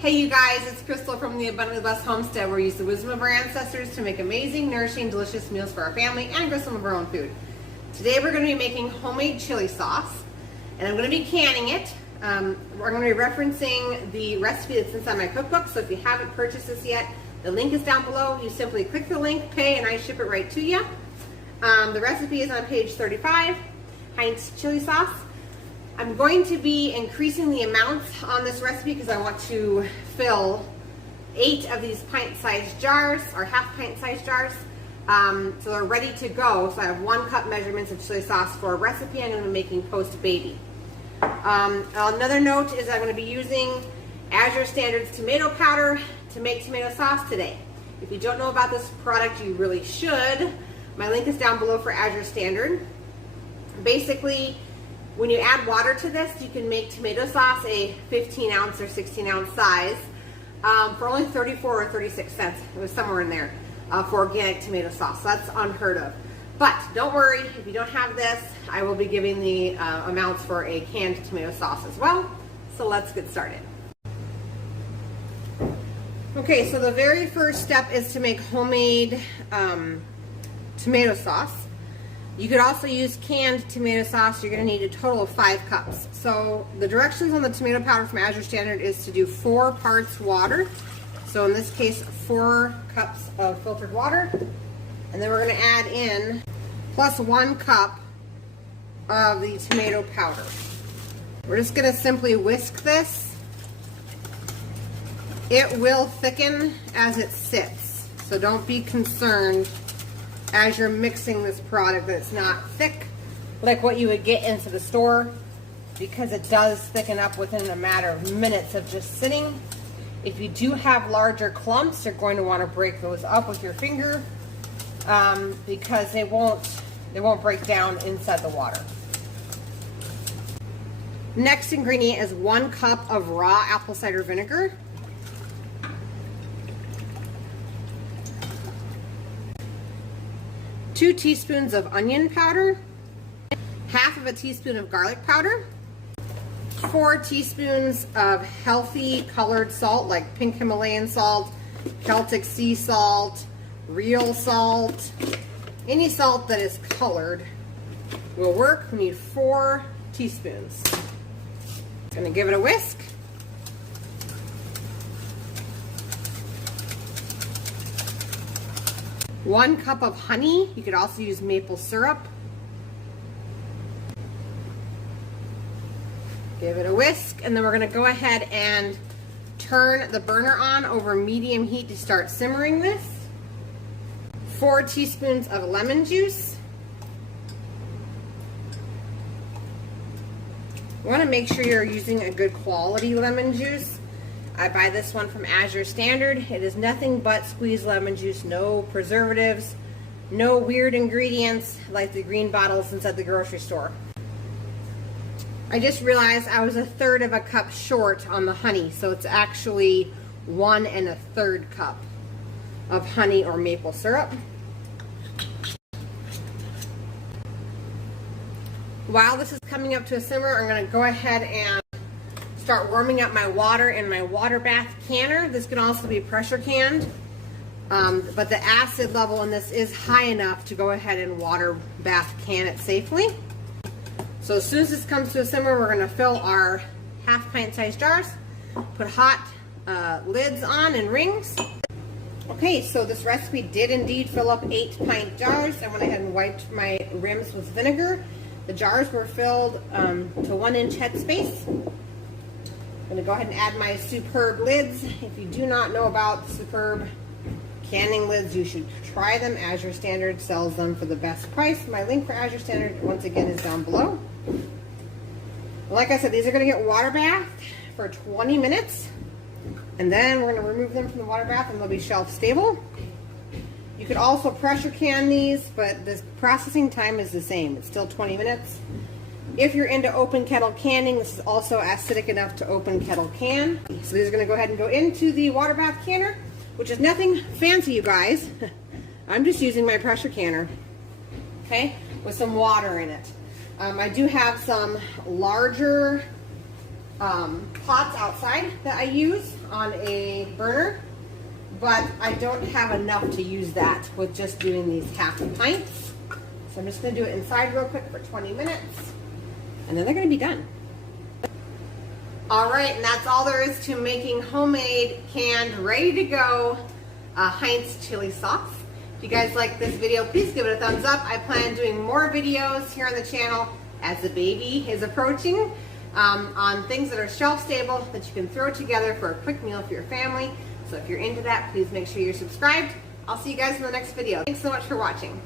Hey you guys, it's Crystal from the Abundantly Blessed Homestead, where we use the wisdom of our ancestors to make amazing, nourishing, delicious meals for our family and grow some of our own food. Today we're going to be making homemade chili sauce, and I'm going to be canning it. We're going to be referencing the recipe that's inside my cookbook, so if you haven't purchased this yet, the link is down below. You simply click the link, pay, and I ship it right to you. The recipe is on page 35, Heinz chili sauce. I'm going to be increasing the amounts on this recipe because I want to fill 8 of these pint-sized jars, or half pint-sized jars, so they're ready to go. So I have 1 cup measurements of chili sauce for a recipe I'm going to be making post-baby. Another note is I'm going to be using Azure Standard's tomato powder to make tomato sauce today. If you don't know about this product, you really should. My link is down below for Azure Standard. Basically, when you add water to this, you can make tomato sauce a 15 ounce or 16 ounce size for only 34 or 36 cents. It was somewhere in there for organic tomato sauce. So that's unheard of. But don't worry, if you don't have this, I will be giving the amounts for a canned tomato sauce as well. So let's get started. Okay, so the very first step is to make homemade tomato sauce. You could also use canned tomato sauce. You're going to need a total of 5 cups. So the directions on the tomato powder from Azure Standard is to do 4 parts water. So in this case, 4 cups of filtered water. And then we're going to add in plus 1 cup of the tomato powder. We're just going to simply whisk this. It will thicken as it sits. So don't be concerned as you're mixing this product that it's not thick like what you would get into the store, because it does thicken up within a matter of minutes of just sitting. If you do have larger clumps, you're going to want to break those up with your finger because they won't break down inside the water. Next ingredient is 1 cup of raw apple cider vinegar. 2 teaspoons of onion powder, half of a teaspoon of garlic powder, 4 teaspoons of healthy colored salt like pink Himalayan salt, Celtic sea salt, real salt, any salt that is colored will work. We need 4 teaspoons. Gonna give it a whisk. One cup of honey. You could also use maple syrup. Give it a whisk, and then we're going to go ahead and turn the burner on over medium heat to start simmering this. 4 teaspoons of lemon juice. You want to make sure you're using a good quality lemon juice. I buy this one from Azure Standard. It is nothing but squeezed lemon juice, no preservatives, no weird ingredients like the green bottles inside the grocery store. I just realized I was 1/3 of a cup short on the honey, so it's actually 1 1/3 cup of honey or maple syrup. While this is coming up to a simmer, I'm going to go ahead and start warming up my water in my water bath canner. This can also be pressure canned, but the acid level in this is high enough to go ahead and water bath can it safely. So as soon as this comes to a simmer, we're going to fill our half pint sized jars, put hot lids on and rings. Okay, so this recipe did indeed fill up 8 pint jars. I went ahead and wiped my rims with vinegar. The jars were filled to 1 inch headspace. I'm going to go ahead and add my superb lids. If you do not know about the superb canning lids, you should try them. Azure Standard sells them for the best price. My link for Azure Standard, once again, is down below. Like I said, these are going to get water bathed for 20 minutes. And then we're going to remove them from the water bath and they'll be shelf stable. You could also pressure can these, but the processing time is the same. It's still 20 minutes. If you're into open kettle canning, this is also acidic enough to open kettle can. So these are going to go ahead and go into the water bath canner, which is nothing fancy, you guys. I'm just using my pressure canner, okay, with some water in it. I do have some larger pots outside that I use on a burner, but I don't have enough to use that with just doing these half pints. So I'm just going to do it inside real quick for 20 minutes, and then they're going to be done. All right, and that's all there is to making homemade, canned, ready to go Heinz chili sauce. If you guys like this video, please give it a thumbs up. I plan on doing more videos here on the channel as the baby is approaching on things that are shelf stable that you can throw together for a quick meal for your family. So if you're into that, please make sure you're subscribed. I'll see you guys in the next video. Thanks so much for watching.